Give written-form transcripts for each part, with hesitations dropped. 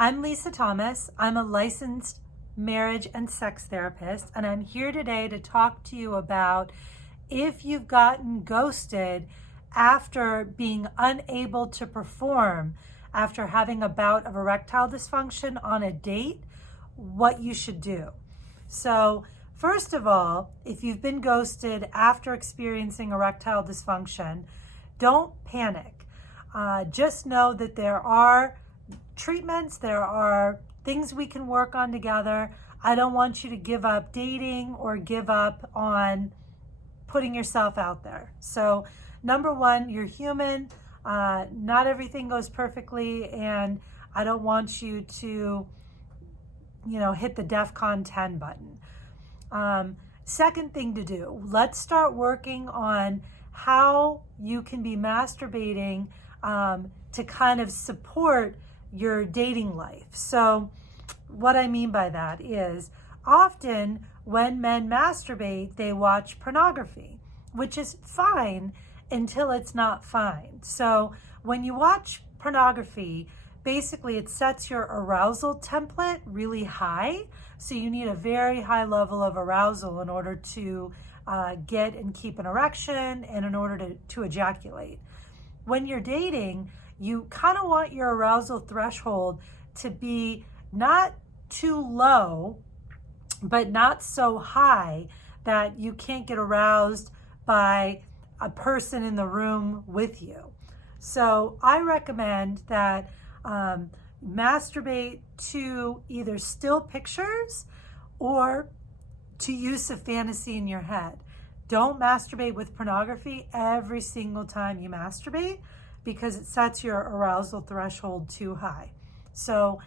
I'm Lisa Thomas. I'm a licensed marriage and sex therapist, and I'm here today to talk to you about if you've gotten ghosted after being unable to perform after having a bout of erectile dysfunction on a date, what you should do. So, first of all, if you've been ghosted after experiencing erectile dysfunction, don't panic. Just know that there are treatments, there are things we can work on together. I don't want you to give up dating or give up on putting yourself out there. So, number one, you're human. Not everything goes perfectly, and I don't want you to, hit the DEFCON 10 button. Second thing to do, let's start working on how you can be masturbating to kind of support your dating life. So what I mean by that is often when men masturbate, they watch pornography, which is fine until it's not fine. So when you watch pornography, basically it sets your arousal template really high. So you need a very high level of arousal in order to get and keep an erection and in order to ejaculate. When you're dating, you kind of want your arousal threshold to be not too low, but not so high that you can't get aroused by a person in the room with you. So I recommend that masturbate to either still pictures or to use of fantasy in your head. Don't masturbate with pornography every single time you masturbate, because it sets your arousal threshold too high. So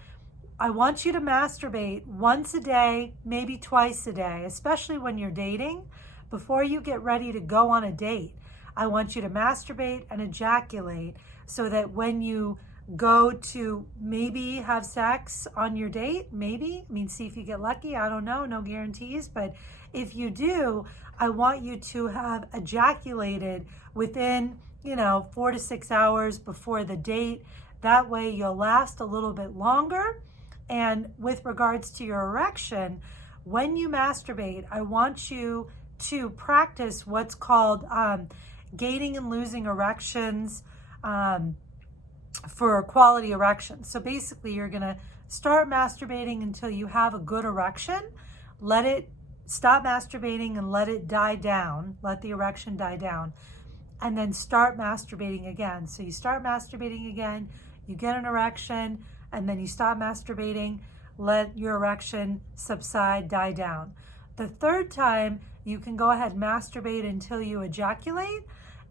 I want you to masturbate once a day, maybe twice a day, especially when you're dating. Before you get ready to go on a date, I want you to masturbate and ejaculate so that when you go to maybe have sex on your date, see if you get lucky, I don't know, no guarantees, but if you do, I want you to have ejaculated within 4 to 6 hours before the date. That way you'll last a little bit longer. And with regards to your erection, when you masturbate, I want you to practice what's called gaining and losing erections for quality erections. So basically you're going to start masturbating until you have a good erection. Stop masturbating and let it die down. Let the erection die down. And then start masturbating again. So you start masturbating again, you get an erection, and then you stop masturbating, let your erection subside, die down. The third time, you can go ahead and masturbate until you ejaculate.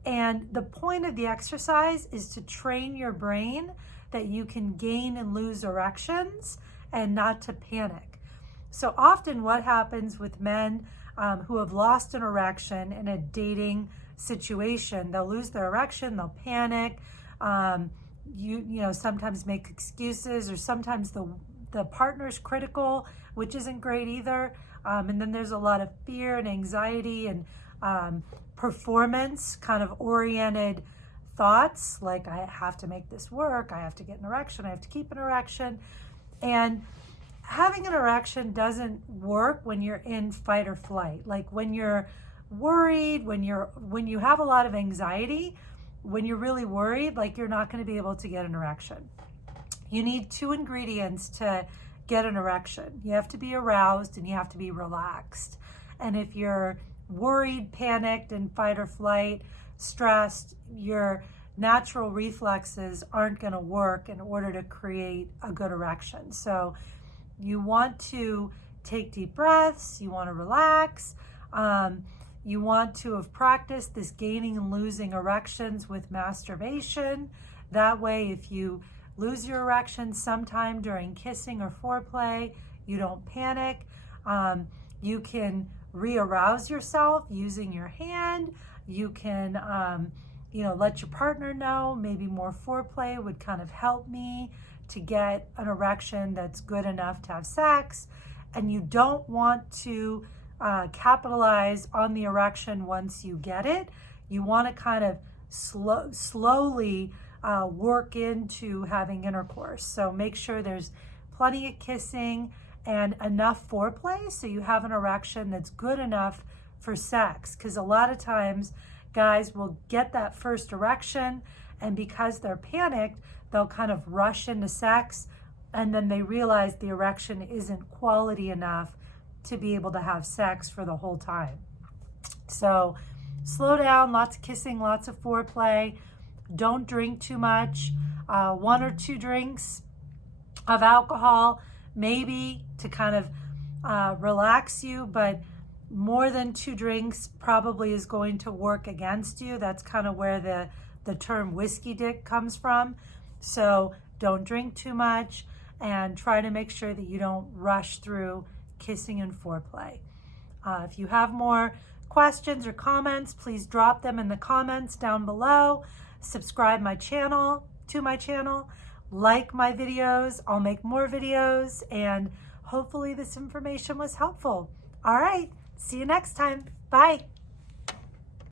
And the point of the exercise is to train your brain that you can gain and lose erections and not to panic. So often what happens with men who have lost an erection in a dating situation, they'll lose their erection, they'll panic, sometimes make excuses, or sometimes the partner's critical, which isn't great either. And then there's a lot of fear and anxiety and performance kind of oriented thoughts, like I have to make this work, I have to get an erection, I have to keep an erection. And having an erection doesn't work when you're in fight or flight. Like when you're worried, when you have a lot of anxiety, when you're really worried, like you're not going to be able to get an erection. You need 2 ingredients to get an erection. You have to be aroused and you have to be relaxed. And if you're worried, panicked, and fight or flight, stressed, your natural reflexes aren't going to work in order to create a good erection. So you want to take deep breaths, you want to relax, you want to have practiced this gaining and losing erections with masturbation. That way, if you lose your erection sometime during kissing or foreplay, you don't panic. You can re-arouse yourself using your hand. You can, let your partner know. Maybe more foreplay would kind of help me to get an erection that's good enough to have sex. And you don't want to capitalize on the erection once you get it. You want to kind of slowly work into having intercourse. So make sure there's plenty of kissing and enough foreplay so you have an erection that's good enough for sex. Because a lot of times guys will get that first erection, and because they're panicked, they'll kind of rush into sex, and then they realize the erection isn't quality enough to be able to have sex for the whole time. So slow down, lots of kissing, lots of foreplay. Don't drink too much. 1 or 2 drinks of alcohol, maybe to kind of relax you, but more than 2 drinks probably is going to work against you. That's kind of where the term whiskey dick comes from. So don't drink too much, and try to make sure that you don't rush through kissing and foreplay. If you have more questions or comments, please drop them in the comments down below. Subscribe to my channel, like my videos. I'll make more videos, and hopefully this information was helpful. All right, see you next time. Bye.